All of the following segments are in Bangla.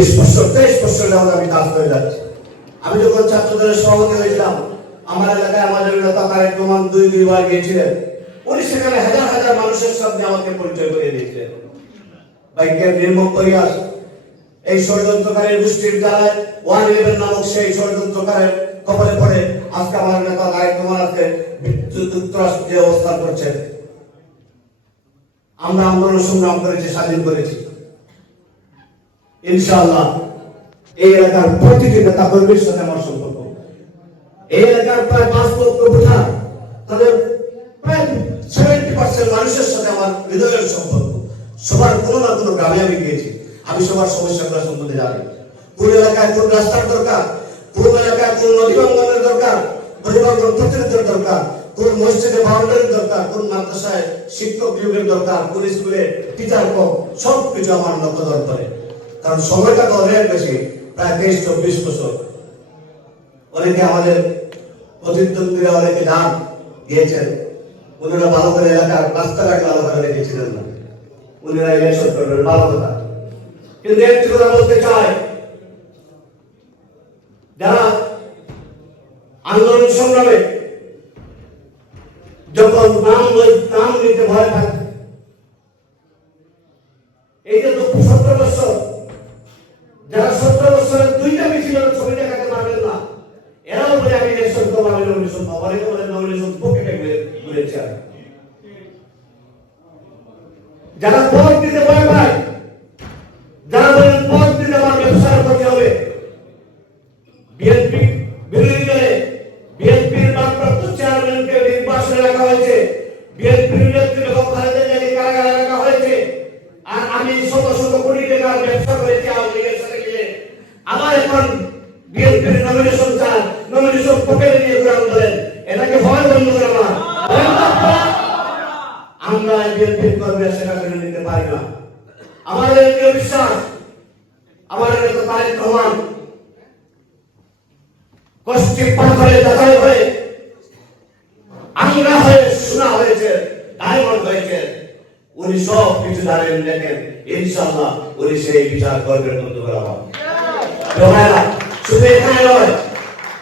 বিশ বছর, তেইশ বছর যাবত আমি কাজ করে যাচ্ছি। আমি যখন ছাত্রদের সভাপতি হয়েছিলাম, আমার এলাকায় আমাদের নেতা তারেক রহমান দুই দুইবার গিয়েছিলেন। উনি সেখানে হাজার হাজার মানুষের সামনে আমাকে পরিচয় করে দিয়েছিলেন। এই ষড়যন্ত্রকারীর গোষ্ঠীর দ্বারায় ওয়ান ইলেভেন নামক সেই ষড়যন্ত্রকারের কবলে পড়ে আজকে আমার নেতা তারেক রহমান আজকে যুক্তরাষ্ট্র অবস্থান করছেন। আমরা আন্দোলন সংগ্রাম করেছি, স্বাধীন করেছি। ইনশাআল্লাহ, এই এলাকার প্রতিটি নেতা কর্মীর সাথে আমার সম্পর্ক। এই এলাকার প্রায় পাঁচ লক্ষ ভোটার, তাদের প্রায় সেভেন্টি পার্সেন্ট মানুষের সাথে আমার হৃদয়ের সম্পর্ক। সবার কোনো না কোনো গ্রামে আমি গিয়েছি। আমি সবার সমস্যাগুলো সম্বন্ধে জানি। কোন এলাকায় কোন রাস্তার দরকার, কোন এলাকায় কোন নদী ভাঙ্গনের দরকার পরিবহন প্রতিরোধের দরকার, কোন মসজিদে বাউন্ডারির দরকার, কোন মাদ্রাসায় শিক্ষক নিয়োগের দরকার, কোন স্কুলে টিচার কম সব কিছু আমার লক্ষ্য করে কারণ সময়টা তো অনেক বেশি, প্রায় তেইশ, চব্বিশ বছর। অনেকে আমাদের প্রতিদ্বন্দ্বীরা অনেকে দান দিয়েছেন। উনারা ভালো করে এলাকার রাস্তাঘাট ভালো করে রেখেছিলেন না। উনারা ইলেকশন করবেন, ভালো কথা। কিন্তু একটি কথা বলতে চাই। যারা আন্দোলন সংগ্রামে যখন নাম নাম নিতে ভয় থাকে নমিনেশন পাবো অনেকে বলে নমিনেশন পকেটে ঘুরেছে আমি যারা ভোট দিতে ভয় পায় যারা বলেন ভোট দিতে আমার ব্যবসার ক্ষতি হবে, বিএনপি, বিরোধী দলে বিএনপির ভারপ্রাপ্ত চেয়ারম্যানকে নির্বাচনে রাখা আর আমি শত শত কোটি টাকার ব্যবসা আমার এখন বিএনপির নমিনেশন চান নমিনেশন পকেটে নিয়ে ঘুরান বলেন এটাকে ভয় বন্ধ করে আমার আমরা বিএনপির কর্মীরা সেটা মেনে নিতে পারি না আমাদের প্রিয় বিশ্বাস আমাদের নেতা তারেক রহমান কষ্টি পাথরে যাচাই হয়ে আঙ্গা হয়ে শোনা হয়েছে ডায়মন্ড হয়েছে। উনি সব কিছু জানেন, দেখেন, ইনশাআল্লাহ উনি সেই বিচার করবেন বন্ধু আমার শুধু এখানে নয়,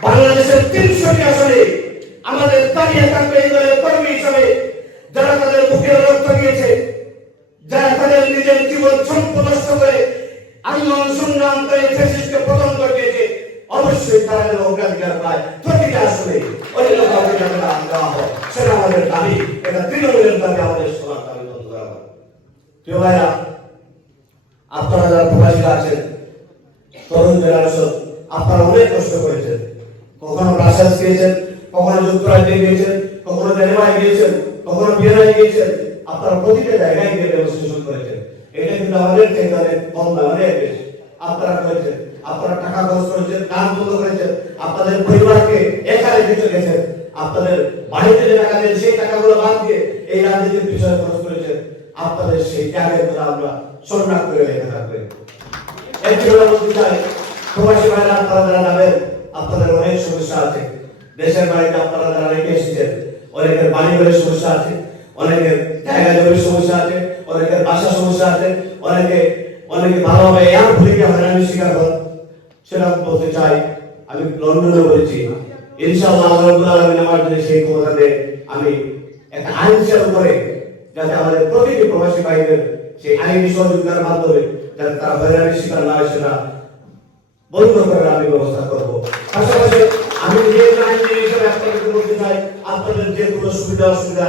বাংলাদেশের তিনশোটি আসনে আমাদের দাঁড়িয়ে থাকবে এই দলের কর্মী হিসাবে। যারা তাদের বুকের রক্ত দিয়েছে, যারা তাদের নিজের জীবন সম্পদ করে আন্দোলন সংগ্রাম করে করে দিয়েছে অবশ্যই তারা যেন অগ্রাধিকার পায়। প্রতিটা আসলে কাউকে যেন না দেওয়া হয়, সেটা আমাদের দাবি। এটা তৃণমূলের দাবি, আমাদের সবার দাবি, বন্ধুরা। প্রিয় ভাইরা, আপনারা যারা প্রবাসী আছেন, তরুণ জেনারেশন, আপনারা অনেক কষ্ট করেছেন। কখনো ব্রাসেলস গিয়েছেন কখনো যুক্তরাজ্যে গিয়েছেন, কখনো ডেনমার্ক গিয়েছেন, কখনো ভিয়েনায় গিয়েছেন। আপনারা প্রতিটা জায়গায় গিয়ে ডেমনস্ট্রেশন করেছেন। এটা কিন্তু আমাদের থেকে অনেক কম অনেক বেশি আপনারা করেছেন, আপনারা টাকা খরচ করেছেন, কাজ বন্ধ করেছেন, আপনাদের পরিবারকে একা রেখে চলেছেন আপনাদের বাড়িতে যে টাকা দেন, সেই টাকাগুলো বাদ দিয়ে এই রাজনীতির পিছনে খরচ করেছেন, আপনাদের সেই ত্যাগের কথা আমরা সম্মান করে রেখে থাকবেন। একটি কথা বলতে চাই প্রবাসী ভাইরা, আপনারা যারা যাবেন, আপনাদের অনেক সমস্যা আছে। দেশের বাড়িতে আপনারা যারা রেখে এসেছেন, অনেকের বাড়ি ঘরের সমস্যা আছে, অনেকের আমি একটা আইন চালু করে যাতে আমাদের প্রতিটি প্রবাসী ভাইদের সেই আইনি সহযোগিতার মাধ্যমে যাতে তারা হয়রানির শিকার না হয় সেটা বন্ধ করার আমি ব্যবস্থা করব। পাশাপাশি আমি যে আইনজীবী হিসেবে আপনাদেরকে বলতে চাই আপনাদের যে কোনো সুবিধা অসুবিধা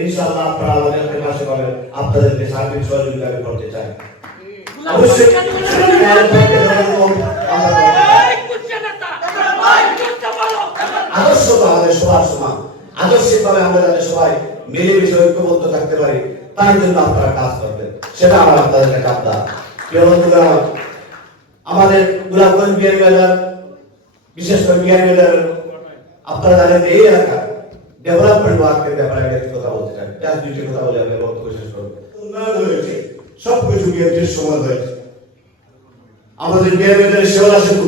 ইনশাআল্লাহ আপনারা আমাদের পাশে পাবেন। আপনাদেরকে সার্বিক সহযোগিতা আমি করতে চাই। অবশ্যই আদর্শ তো আমাদের সবার সমান। আদর্শিকভাবে আমরা যাতে সবাই মিলেমিশে ঐক্যবদ্ধ থাকতে পারি, তার জন্য আপনারা কাজ করবেন। সেটা আমার আপনাদের কাছে আবদার। প্রিয় বন্ধুরা, আমাদের গোলাপগঞ্জ বিয়ার বাজার, বিশেষ করে আপনারা জানেন এই এলাকা ডেভেলপমেন্ট ওয়ার্কের ব্যাপারে কথা বলতে চাই। দুইটি কথা বলে, আমি বক্তব্য শেষ করব। উন্নয়ন হয়েছে সব কিছু হয়েছে আমাদের বিয়ার বাজারের সেতু,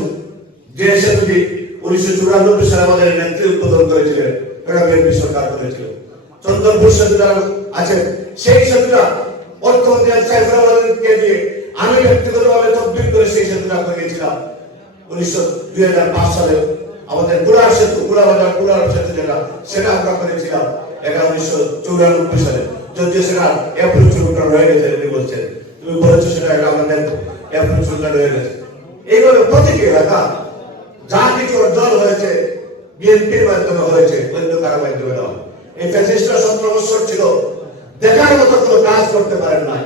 যে সেতুটি উনিশশো চুরানব্বই সালে আমাদের নেত্রী উদ্বোধন করেছিলেন এটা সরকার করেছিল। চন্দনপুর সেতু যারা আছে সেই সেতুটা অর্থমন্ত্রী সাইফুর দিয়ে আমি ব্যক্তিগতভাবে তদবির করে সেই সেতুটা ঘোষণা করেছিলাম উনিশশো দুই হাজার পাঁচ সালে আমাদের কুড়ার সেতু কুড়া বাজার কুড়ার সেতু যেটা, সেটা আমরা করেছিলাম এটা উনিশশো চৌরানব্বই সালে। যদিও সেটা এপ্রিল চুলকান হয়ে গেছে তুমি বলছেন। তুমি বলেছ সেটা এটা আমাদের এপ্রিল চুলকান হয়ে গেছে। এইভাবে প্রতিটি এলাকা যা কিছু অর্জন হয়েছে বিএনপির মাধ্যমে হয়েছে অন্য কারও মাধ্যমে নয় এই ফ্যাসিস্টরা সতেরো বছর ছিল, দেখার মতো কোনো কাজ করতে পারেন নাই।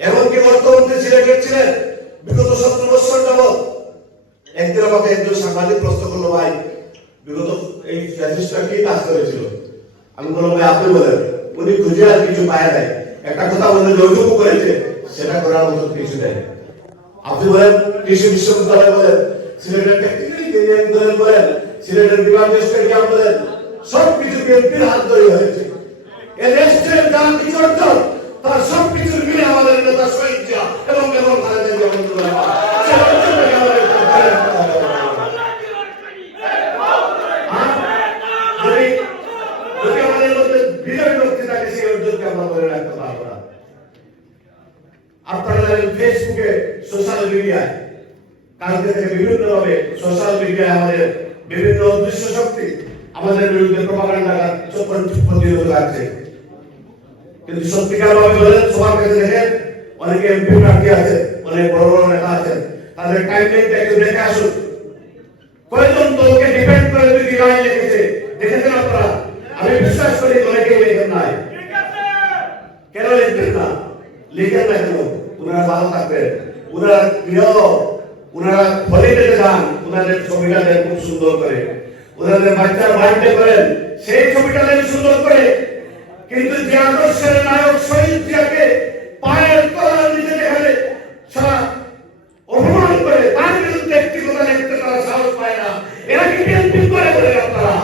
এমনকি অর্থমন্ত্রী সিলেটের ছিলেন, বিগত সতেরো বছর যাবৎ একদিন আমাকে একজন সাংবাদিক প্রশ্ন করল, ভাই, বিগত এই ফ্যাসিস্টরা কি কাজ করেছিল? আমি বললাম, ভাই, আপনি বলেন। উনি খুঁজে আর কিছু পায় নাই। একটা কথা বললেন যৌতুক করেছে, সেটা করার মতো কিছু নেই। আপনি বলেন, কৃষি বিশ্ববিদ্যালয় বলেন, সিলেটের টেকনিক্যাল ইঞ্জিনিয়ারিং বলেন সিলেটের বিভাগীয় স্টেডিয়াম বলেন সব কিছু বিএনপির হাত ধরে হয়েছে। এ দেশের কিছু অর্জন তার সব মিলে আমাদের নেতা শহীদ জিয়া এবং বেগম খালেদা জিয়া আমাদের আমাদের না। আপনারা ফেসবুকে সোশ্যাল মিডিয়ায় কালকে থেকে বিভিন্ন ভাবে সোশ্যাল মিডিয়ায় আমাদের বিভিন্ন অদৃশ্য শক্তি আমাদের বিরুদ্ধে প্রপাগান্ডা প্রতিরোধ আছে কিন্তু সত্যিকার ভাবে বলেন, সবার কাছে দেখেন, অনেকে এমপি প্রার্থী আছে অনেক বড় বড় নেতা আছেন, তাদের টাইমলাইনটা একটু দেখে আসুন। কয়েকজন দলকে ডিপেন্ড করে দুটি লাইন লিখেছে দেখেছেন আপনারা? আমি বিশ্বাস করি অনেকেই লেখেন নাই। কেন লিখবেন না? লিখেন না কেন? ওনারা ভালো থাকবেন। ওনারা প্রিয় ওনারা হলিডেতে যান। ওনাদের ছবিটা দেন খুব সুন্দর করে। ওনাদের বাচ্চার বার্থডে করেন সেই ছবিটা দেন সুন্দর করে। কিন্তু যে আদর্শের নায়ক শহীদ জিয়াকে পায়ের তলার নিচে দেখালে সারা অপমান করে, তার বিরুদ্ধে একটি কথা লিখতে তারা সাহস পায় না। এরা কি বিএনপি করে বলে আপনারা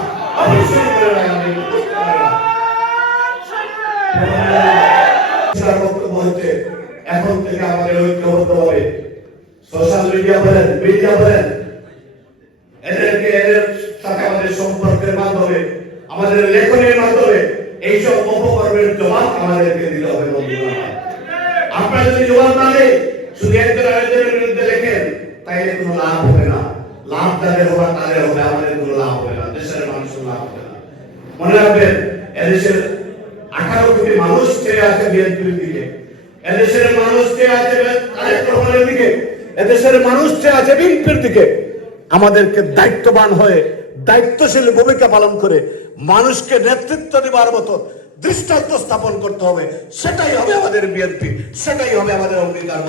অবশ্যই করে না। আমি এখন থেকে আমাদের ঐক্যবদ্ধ হবে সোশ্যাল মিডিয়া বলেন মিডিয়া বলেন এদেরকে এদের সাথে আমাদের সম্পর্কের মাধ্যমে, আমাদের লেখনের মাধ্যমে এইসব অপকর্মের জবাব আমাদেরকে দিতে হবে আপনারা যদি জবাব না দেন, শুধু একজন আরেকজনের বিরুদ্ধে লেখেন, তাইলে কোনো লাভ হবে না। লাভ তাদের হওয়ার তাদের হবে, আমাদের কোনো লাভ হবে না। দেশের মানুষের লাভ হবে না। মনে রাখবেন, এদেশের আঠারো কোটি মানুষ চেয়ে আছে বিএনপির দিকে। এদেশের মানুষ চেয়ে আছে তারেক রহমানের দিকে। এদেশের মানুষ চেয়ে আছে বিএনপির দিকে। আমাদেরকে দায়িত্ববান হয়ে, দায়িত্বশীল ভূমিকা পালন করে মানুষকে নেতৃত্ব দেবার মতো দৃষ্টান্ত স্থাপন করতে হবে। সেটাই হবে আমাদের বিএনপি, সেটাই হবে আমাদের অঙ্গীকার